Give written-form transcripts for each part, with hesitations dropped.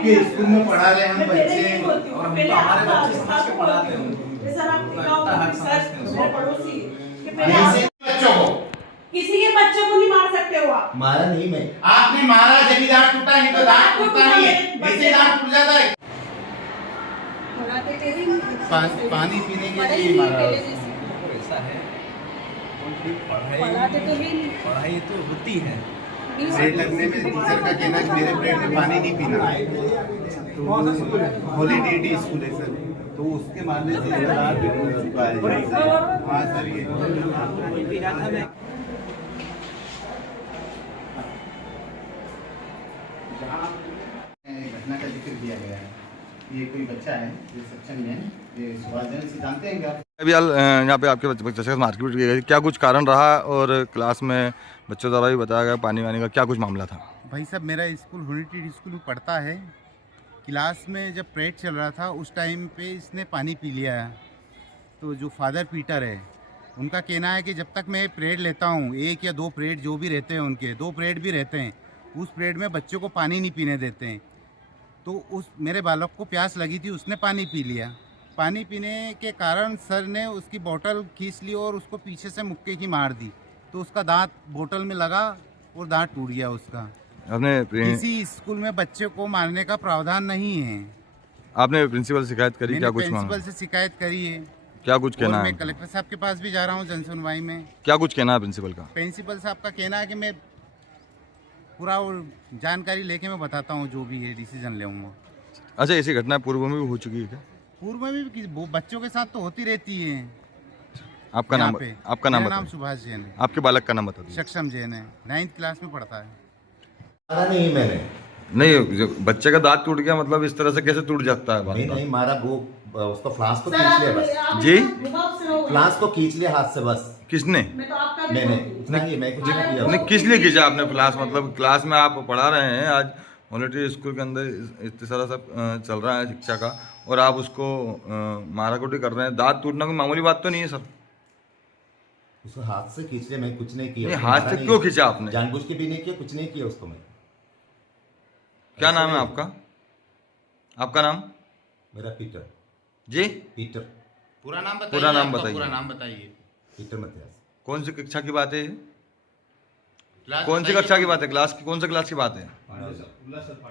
आपके स्कूल में पढ़ा रहे हैं हम बच्चे और हम तो हमारे बच्चे समझ के पढ़ाते हैं ऐसे बच्चों को किसी के बच्चों को नहीं मार सकते हो आप। मारा नहीं मैं, आपने मारा जब दांत टूटा, नहीं तो दांत टूटा नहीं है, ऐसे दांत टूट जाता है। पानी पीने के लिए मारा। ऐसा है पढ़ाई तो होती है। ब्रेड लगने में टीचर का कहना है कि मेरे ब्रेड में पानी नहीं पीना, तो हॉलीडे स्कूल है सर, तो उसके मामले से रात भी हो चुका है। हाँ सर, ये घटना का जिक्र किया गया है। ये कोई बच्चा है जो सक्षम है, ये सुभाष जैन से जानते हैं क्या? अभी यहाँ पे आपके बच्चे के साथ मारपीट की गई, क्या कुछ कारण रहा और क्लास में बच्चों द्वारा भी बताया गया पानी वानी का क्या कुछ मामला था? भाई साहब, मेरा स्कूल यूनिटी स्कूल में पढ़ता है। क्लास में जब परेड चल रहा था उस टाइम पे इसने पानी पी लिया। तो जो फादर पीटर है उनका कहना है कि जब तक मैं परेड लेता हूँ, 1 या 2 परेड जो भी रहते हैं, उनके 2 परेड भी रहते हैं, उस परेड में बच्चों को पानी नहीं पीने देते हैं। तो उस मेरे बालक को प्यास लगी थी, उसने पानी पी लिया। पानी पीने के कारण सर ने उसकी बोतल खींच ली और उसको पीछे से मुक्के की मार दी, तो उसका दांत बोतल में लगा और दांत टूट गया उसका। आपने किसी स्कूल में बच्चे को मारने का प्रावधान नहीं है। आपने प्रिंसिपल से शिकायत करी? क्या कुछ प्रिंसिपल से शिकायत करी है। क्या कुछ कहना है? मैं कलेक्टर साहब के पास भी जा रहा हूँ जनसुनवाई में। क्या कुछ कहना है प्रिंसिपल का? प्रिंसिपल साहब का कहना है कि मैं पूरा जानकारी लेके मैं बताता हूँ, जो भी है डिसीजन लेऊंगा। अच्छा, ऐसी घटना पूर्व में भी हो चुकी है क्या? पूर्व में भी वो बच्चों के साथ तो होती रहती है। आपका नाम नाम सुभाष जैन है। आपके बालक का नाम बता दीजिए। सक्षम जैन है, 9th क्लास में पढ़ता है। मारा नहीं मैंने। नहीं, बच्चे का दांत टूट गया मतलब इस तरह से कैसे टूट जाता है? नहीं मारा, वो उसका फ्लास्क तो खींच लिया बस। जी, फ्लास्क तो खींच लिया हाथ से बस। किसने? मैंने उतना ही, मैं कुछ नहीं किया। नहीं, किस लिए खींचा आपने फ्लास? मतलब क्लास में आप पढ़ा रहे हैं, आज यूनिटी स्कूल के अंदर इस तरह सब चल रहा है शिक्षा का, और आप उसको माराकुटी कर रहे हैं। दांत टूटना कोई मामूली बात तो नहीं है सर। उसको हाथ से खींच लिया, मैं कुछ नहीं किया। नहीं, हाथ से क्यों खींचा आपने? जानबूझ के भी नहीं किया, कुछ नहीं किया उसको मैं। क्या नाम है आपका? आपका नाम? मेरा पीटर। जी, पीटर। पूरा नाम बताइए। पूरा नाम बताइए। पूरा नाम बताइए। Peter Mathias. कौन सी कक्षा की बात है? कौन सी कक्षा की बात है? क्लास की कौन सी क्लास की बात है?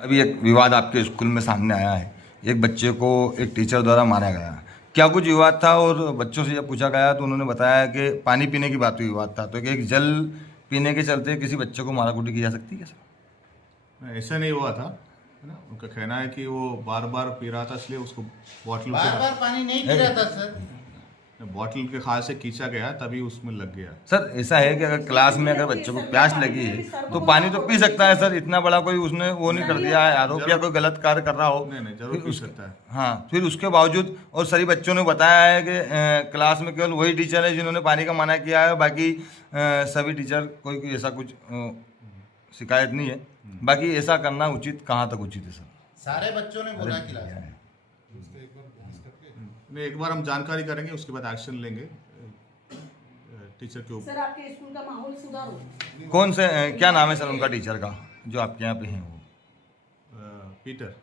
अभी एक विवाद आपके स्कूल में सामने आया है, एक बच्चे को एक टीचर द्वारा मारा गया। क्या कुछ विवाद था? और बच्चों से जब पूछा गया तो उन्होंने बताया कि पानी पीने की बात हुई, विवाद था। तो एक जल पीने के चलते किसी बच्चे को माराकुटी की जा सकती है क्या? ऐसा नहीं हुआ था, है ना। उनका कहना है कि वो बार बार पी रहा था, इसलिए उसको बॉटल बार पानी नहीं पी रहा था सर। बॉटल के खाल से खींचा गया, तभी उसमें लग गया। सर, ऐसा है कि अगर क्लास में अगर बच्चों को प्यास लगी है तो पानी तो पी सकता है सर। इतना बड़ा कोई उसने वो नहीं कर दिया है आरोप या कोई गलत कार्य कर रहा हो। नहीं, जरूर पी सकता है। हाँ, फिर उसके बावजूद और सभी बच्चों ने बताया है कि क्लास में केवल वही टीचर है जिन्होंने पानी का मना किया है, बाकी सभी टीचर कोई ऐसा कुछ शिकायत नहीं है। बाकी ऐसा करना उचित कहाँ तक उचित है सर? सारे बच्चों ने बोला कि नहीं, एक बार हम जानकारी करेंगे, उसके बाद एक्शन लेंगे टीचर के ऊपर। सर, आपके स्कूल का माहौल सुधारो। कौन से क्या नाम है सर उनका टीचर का जो आपके यहाँ पे हैं? वो पीटर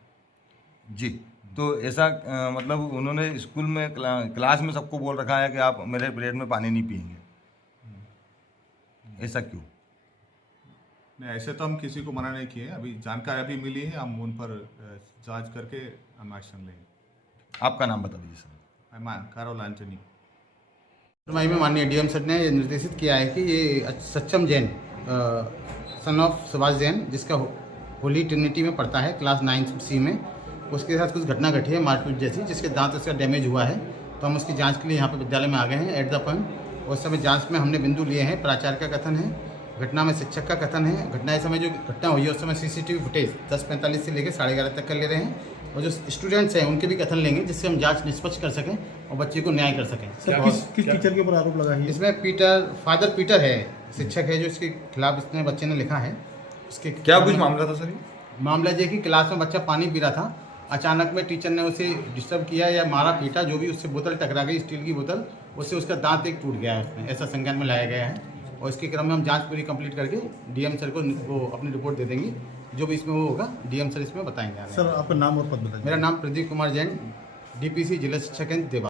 जी। तो ऐसा मतलब उन्होंने स्कूल में क्लास में सबको बोल रखा है कि आप मेरे पीरियड में पानी नहीं पिएंगे, ऐसा क्यों? नहीं, ऐसे तो हम किसी को मना नहीं किए। अभी जानकारी अभी मिली है, हम उन पर जांच करके हम एक्शन लेंगे। आपका नाम बता दीजिए सर। Carol Antony. में माननीय डीएम सर ने निर्देशित किया है कि ये सक्षम जैन सन ऑफ सुभाष जैन, जिसका होली ट्रिनिटी में पढ़ता है, क्लास 9C में, उसके साथ कुछ घटना घटी है मारपीट जैसी, जिसके दांत उसका डैमेज हुआ है। तो हम उसकी जांच के लिए यहाँ पे विद्यालय में आ गए हैं एट द पॉइंट। उस समय जांच में हमने बिंदु लिए हैं। प्राचार्य का कथन है, घटना में शिक्षक का कथन है। घटना इस समय जो घटना हुई है उस समय CCTV फुटेज 10:45 से लेकर 11:30 तक कर ले रहे हैं, और जो स्टूडेंट्स हैं उनके भी कथन लेंगे, जिससे हम जांच निष्पक्ष कर सकें और बच्चे को न्याय कर सकें। सर, किस टीचर के ऊपर आरोप लगा है? इसमें फादर पीटर है, शिक्षक है, जो इसके खिलाफ इसने बच्चे ने लिखा है। उसके क्या कुछ मामला था सर? मामला ये कि क्लास में बच्चा पानी पी रहा था, अचानक में टीचर ने उसे डिस्टर्ब किया या मारा पीटा, जो भी, उससे बोतल टकरा गई, स्टील की बोतल, उससे उसका दांत एक टूट गया है उसमें, ऐसा संज्ञान में लाया गया है। और इसके क्रम में हम जांच पूरी कंप्लीट करके डीएम सर को वो अपनी रिपोर्ट दे देंगे। जो भी इसमें वो होगा डीएम सर इसमें बताएंगे आगे। सर आपका नाम और पद बताइए। मेरा नाम प्रदीप कुमार जैन, डीपीसी जिला शिक्षा केंद्र देवा।